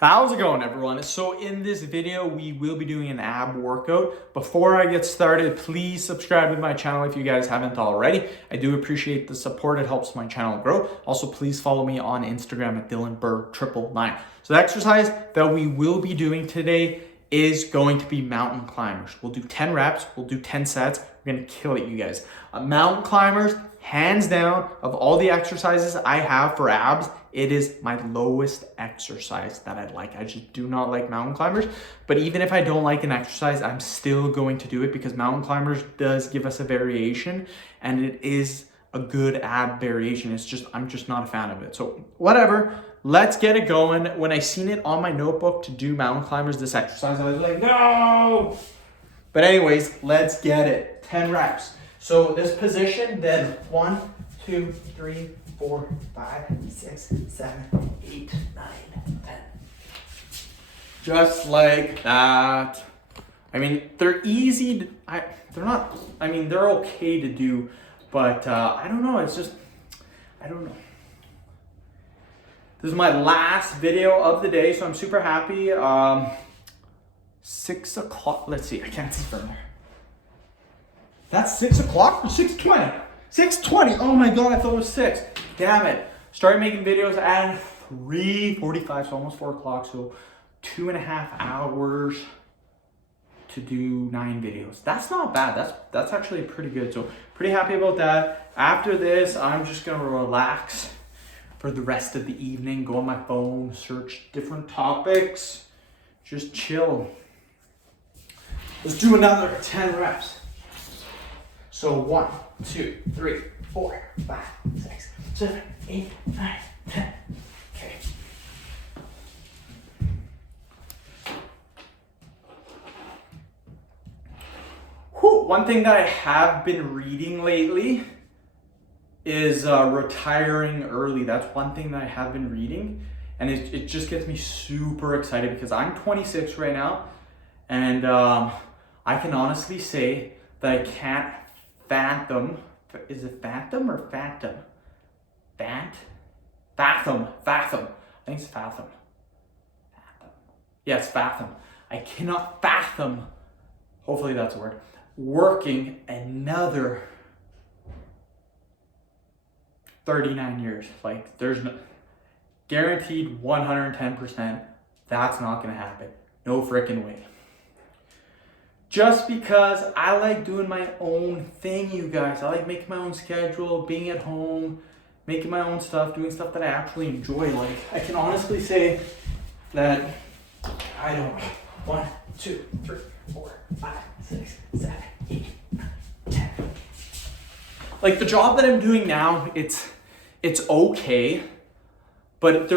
How's it going, everyone? So in this video, we will be doing an ab workout. Before I get started, please subscribe to my channel if you guys haven't already. I do appreciate the support. It helps my channel grow. Also, please follow me on Instagram at DylanBurr999. So the exercise that we will be doing today is going to be mountain climbers. We'll do 10 reps. We'll do 10 sets. We're going to kill it, you guys. Mountain climbers, hands down, of all the exercises I have for abs, it is my lowest exercise that I like. I just do not like mountain climbers. But even if I don't like an exercise, I'm still going to do it because mountain climbers does give us a variation and it is a good ab variation. I'm just not a fan of it. So whatever, let's get it going. When I seen it on my notebook to do mountain climbers, this exercise, I was like, no! But anyways, let's get it. 10 reps. So this position, then 1, 2, 3, 4, 5, 6, 7, 8, 9, 10. Just like that. I mean, they're easy to, they're okay to do, but I don't know, I don't know. This is my last video of the day, so I'm super happy. 6 o'clock, let's see, I can't see from there. That's 6 o'clock or 6:20? 6:20, oh my God, I thought it was 6. Damn it. Started making videos at 3:45, so almost 4 o'clock, so 2.5 hours to do 9 videos. That's not bad, that's actually pretty good, so pretty happy about that. After this, I'm just gonna relax for the rest of the evening, go on my phone, search different topics, just chill. Let's do another 10 reps. So 1, 2, 3, 4, 5, 6, 7, 8, 9, 10. Okay. Whew. One thing that I have been reading lately is retiring early. That's one thing that I have been reading. And it just gets me super excited because I'm 26 right now. And I can honestly say that I can't fathom, is it phantom or phantom? Fathom. I think it's fathom. Yes, fathom. I cannot fathom, hopefully that's a word, working another 39 years. Like, there's no, guaranteed 110%, that's not gonna happen. No freaking way. Just because I like doing my own thing, you guys. I like making my own schedule, being at home, making my own stuff, doing stuff that I actually enjoy. Like, I can honestly say that I don't know. 1, 2, 3, 4, 5, 6, 7, 8, 9, 10. Like, the job that I'm doing now, it's okay, but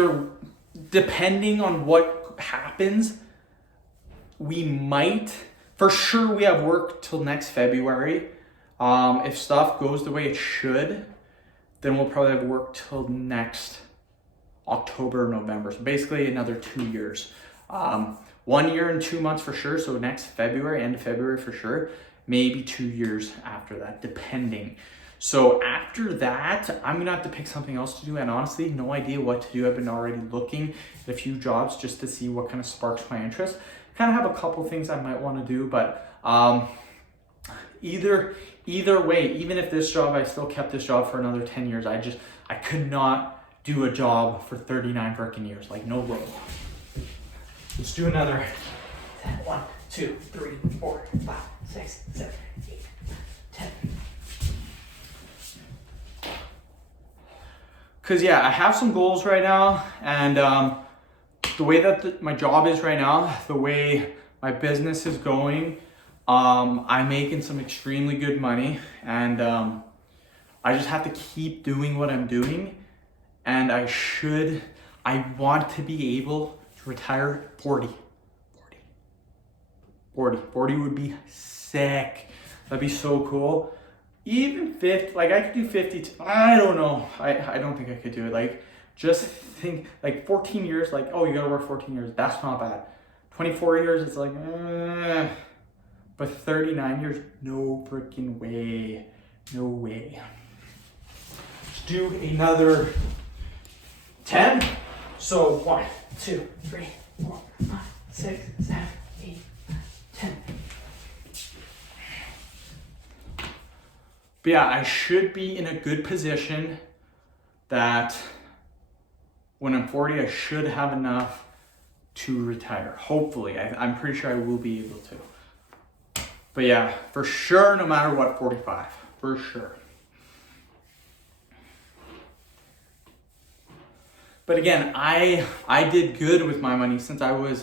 depending on what happens, we might. For sure, we have work till next February. If stuff goes the way it should, then we'll probably have work till next October, November. So basically another 2 years. 1 year and 2 months for sure. So next February, end of February for sure. Maybe 2 years after that, depending. So after that, I'm gonna have to pick something else to do. And honestly, no idea what to do. I've been already looking at a few jobs just to see what kind of sparks my interest. Kind of have a couple things I might want to do, but either way, even if this job, I still kept this job for another 10 years, I could not do a job for 39 freaking years. Like, no way. Let's do another 1, 2, 3, 4, 5, 6, 7, 8, 10. Because yeah, I have some goals right now, and the way that my job is right now, the way my business is going, I'm making some extremely good money, and I just have to keep doing what I'm doing, and I want to be able to retire 40 would be sick. That'd be so cool. Even 50, like I could do 50, I don't know. I don't think I could do it. Like, just think, like 14 years, like, oh, you gotta work 14 years. That's not bad. 24 years, it's like, but 39 years, no freaking way. No way. Let's do another 10. So 1, 2, 3, 4, 5, 6, 7, 8, 9, 10. But yeah, I should be in a good position that when I'm 40, I should have enough to retire. Hopefully, I'm pretty sure I will be able to. But yeah, for sure, no matter what, 45, for sure. But again, I did good with my money since I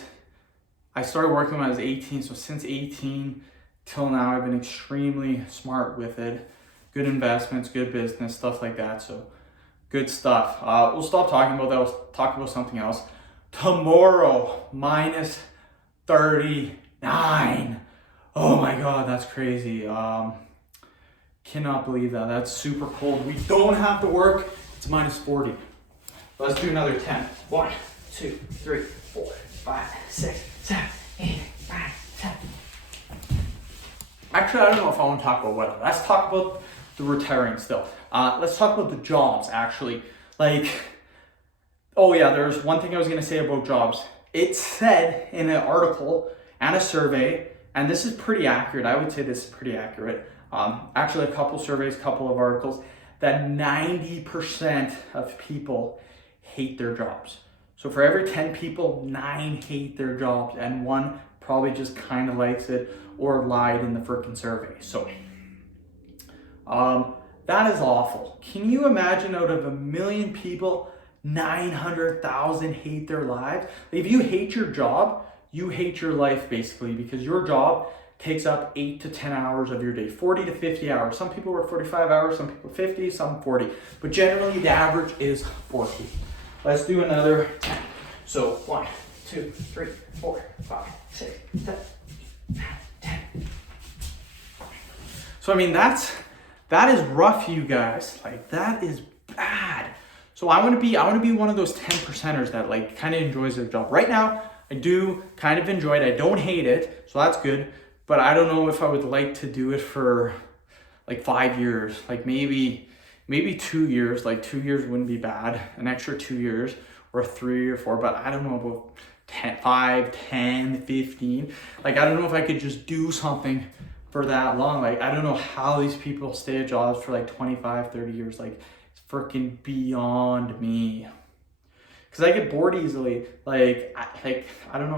started working when I was 18. So since 18 till now, I've been extremely smart with it. Good investments, good business, stuff like that. So good stuff. We'll stop talking about that. We'll talk about something else. Tomorrow, minus 39. Oh my God, that's crazy. Cannot believe that. That's super cold. We don't have to work. It's minus 40. Let's do another 10. 1, 2, 3, 4, 5, 6, 7, 8, 9, 10. Actually, I don't know if I want to talk about weather. Let's talk about the retiring still. Let's talk about the jobs, actually. Like, oh yeah, there's one thing I was going to say about jobs. It said in an article and a survey, and this is pretty accurate. I would say this is pretty accurate. Actually, a couple surveys, couple of articles, that 90% of people hate their jobs. So for every 10 people, 9 hate their jobs, and 1 probably just kind of likes it or lied in the freaking survey. So that is awful. Can you imagine out of 1 million people, 900,000 hate their lives? If you hate your job, you hate your life basically, because your job takes up 8 to 10 hours of your day, 40 to 50 hours. Some people work 45 hours, some people 50, some 40, but generally the average is 40. Let's do another 10. So 1, 2, 3, 4, 5, 6, 7, 8, 9, 10. So I mean, that is rough, you guys. Like, that is bad. So I want to be one of those 10%ers that like kind of enjoys their job. Right now, I do kind of enjoy it. I don't hate it, so that's good. But I don't know if I would like to do it for like 5 years, like maybe 2 years. Like 2 years wouldn't be bad, an extra 2 years or 3 or 4, but I don't know about 10, 5, 10, 15. Like, I don't know if I could just do something for that long. Like, I don't know how these people stay at jobs for like 25, 30 years. Like, it's freaking beyond me. Because I get bored easily. I don't know,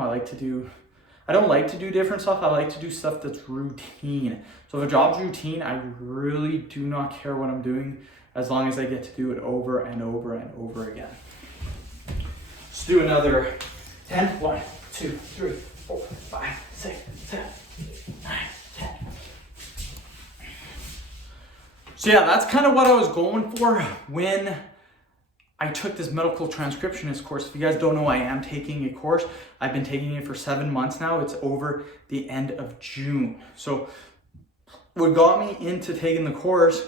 I don't like to do different stuff. I like to do stuff that's routine. So if a job's routine, I really do not care what I'm doing as long as I get to do it over and over and over again. Let's do another 10. 1, 2, 3, 4, 5, 6, 7, 8, 9, 10. So yeah, that's kind of what I was going for when I took this medical transcriptionist course. If you guys don't know, I am taking a course. I've been taking it for 7 months now. It's over the end of June. So what got me into taking the course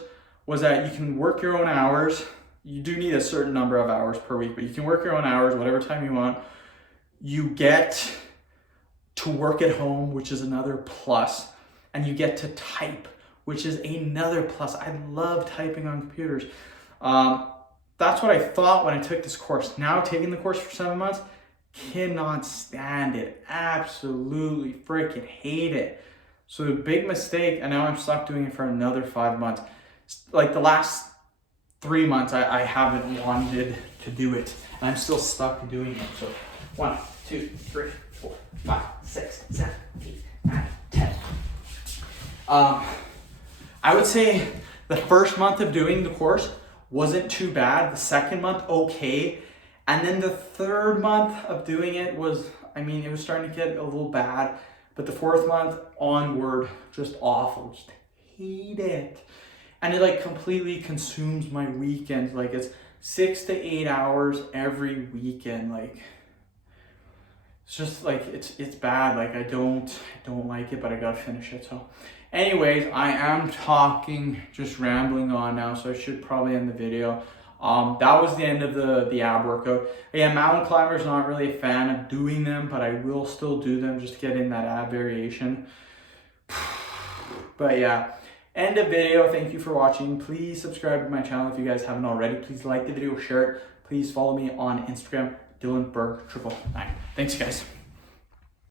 was that you can work your own hours. You do need a certain number of hours per week, but you can work your own hours, whatever time you want. You get to work at home, which is another plus, and you get to type, which is another plus. I love typing on computers. That's what I thought when I took this course. Now taking the course for 7 months, cannot stand it. Absolutely freaking hate it. So big mistake, and now I'm stuck doing it for another 5 months. Like the last 3 months, I haven't wanted to do it, and I'm still stuck doing it. So 1, 2, 3, 4, 5, 6, 7, 8, 9, 10. I would say the first month of doing the course wasn't too bad. The second month, okay. And then the third month of doing it was, it was starting to get a little bad. But the fourth month onward, just awful. Just hate it. And it like completely consumes my weekends. Like it's 6 to 8 hours every weekend. Like it's just like, it's bad. Like I don't like it, but I gotta finish it. So anyways, I am talking, just rambling on now, so I should probably end the video. That was the end of the ab workout. Again, mountain climbers, not really a fan of doing them, but I will still do them just to get in that ab variation. But yeah, end of video. Thank you for watching. Please subscribe to my channel if you guys haven't already. Please like the video, share it. Please follow me on Instagram, Dylan Burke 999. Thanks, guys.